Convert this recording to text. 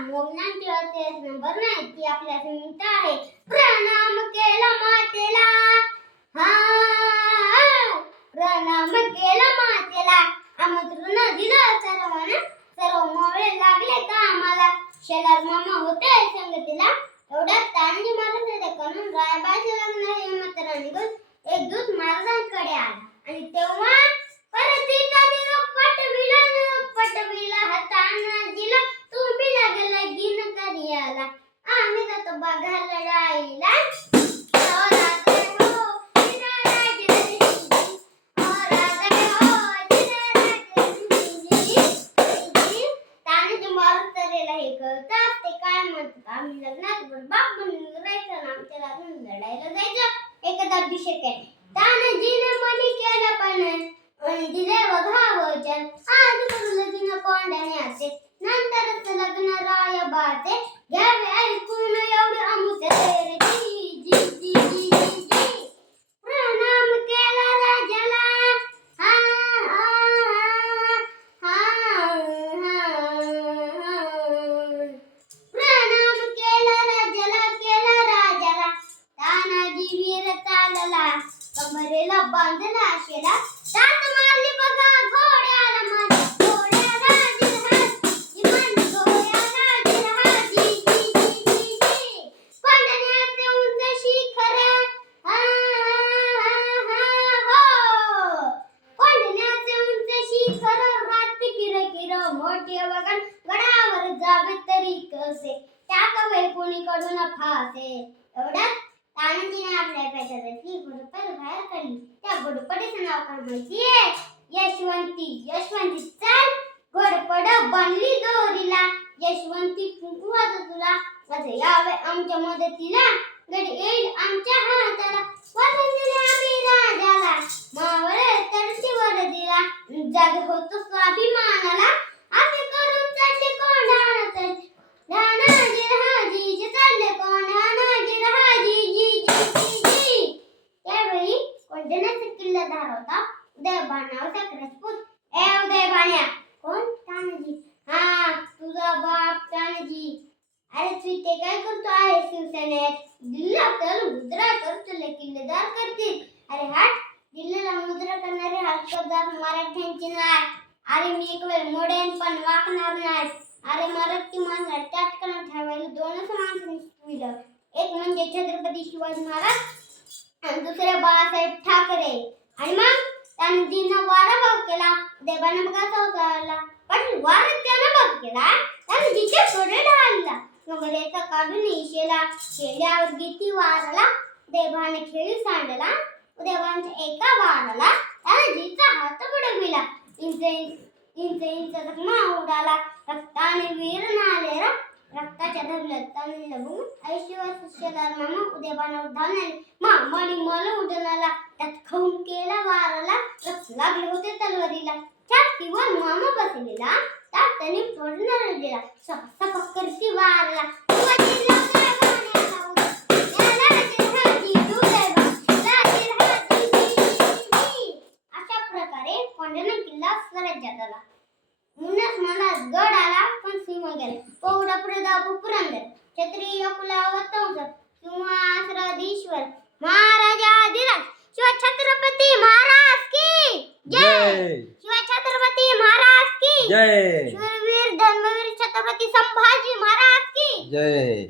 बळकट नंबर आपल्या आहे. प्रणाम केला मातेला. हा प्रणाम केला मातेला. आमंत्रण दिलं सर्वांना. सर्व मोळे लागले का आम्हाला शेलार मामा होते संगतीला. म्हणतात आम्ही लग्नात बाप म्हणून राहायचं आणि आमच्या लग्न लढायला जायचं. एकदा अभिषेक आहे तानाजीने मनी केलं पण आणि दिले बघा वचन आज करू लगीन कोंडाने असे नंतरच लग्न राय बाते घ्यावे ऐकून एवढे अमुक तेरे जी जी जी जी जी जी प्रणाम केला राजाला हा हा हा हा हा प्रणाम केला राजाला केला राजाला तानाजी वीर चालला कमरेला बांधला शेला दात मारली बघा घोड्याला माझ्या घोड्याला जिरहा इमान घोड्याला जिरहा जी जी जी जी जी पंढऱ्याचे उंच शिखर हा हा हा हो पंढऱ्याचे उंच शिखर मोठे बघा गडावर जावे तरी कसे त्या कवे कोणी कडून फासे एवढा तानाजीने आपल्या पेटाची गुडपड बाहेर काढली त्या गुडपडीचं नाव काय माहितीये यशवंती. यशवंती चाल. गोडपड बनली दोरीला. यशवंती कुंकू आता तुला. माझे यावे आमच्या मदतीला. गड येईल आमच्या हाताला. वाटून दिले आम्ही राजाला. मावळे तरतीवर दिला. जग होतो किल्लादार होता. उदयभान नावाचा राजपूत ए उदयभान्या कोण? तानाजी. हा तुझा बाप तानाजी. अरे तू ते काय करतो आहे शिवसेनेत? दिल्ला तर मुद्रा कर किल्लेदार करतील. अरे हट. दिल्लीला मुद्रा करणारे हटकदार मराठ्यांची नाही अरे मी एक वेळ मोडेन पण वाकणार नाही अरे मराठी माणसाला टाटकन ठेवायला दोनच माणसांनी निसविलं एक म्हणजे छत्रपती शिवाजी महाराज आणि दुसरे बाळासाहेब ठाकरे. आणि मग त्यांनीनं वारा भाग केला. देवानं मग चौकाला पण वारा त्यानं भाग केला. त्यानं जिथे पुढे ढालला नगरेचा काढून इशेला शेल्यावर गीती वारला. देवाने खेळी सांडला. देवांच्या एका वाराला त्यानं जिचा हात बुडविला. इंच इंच इंच जखमा उडाला. रक्ताने वीर नाले रा रक्ताच्या धरलं तांदूळ बघून ऐशिवर मामा मामा उद्याबाना धावणारे मामाने मला उडणाला त्यात खाऊन केला वाराला रस लागले होते तलवारीला. छातीवर मामा बसलेला त्यात त्याने फोडणार दिला. सपा करती वारला. अशा प्रकारे कोंढाणा किल्ला स्वराज्यात आला. म्हणूनच मला गड आला पण सिंह गेले. पौड प्रदाप पुरंदर. क्षत्रिय कुलावतंस सिंहासराधीश्वर महाराजा आदिराज शिव छत्रपती महाराज की जय! शिव छत्रपती महाराज की जय! शूरवीर धर्मवीर छत्रपती संभाजी महाराज की जय!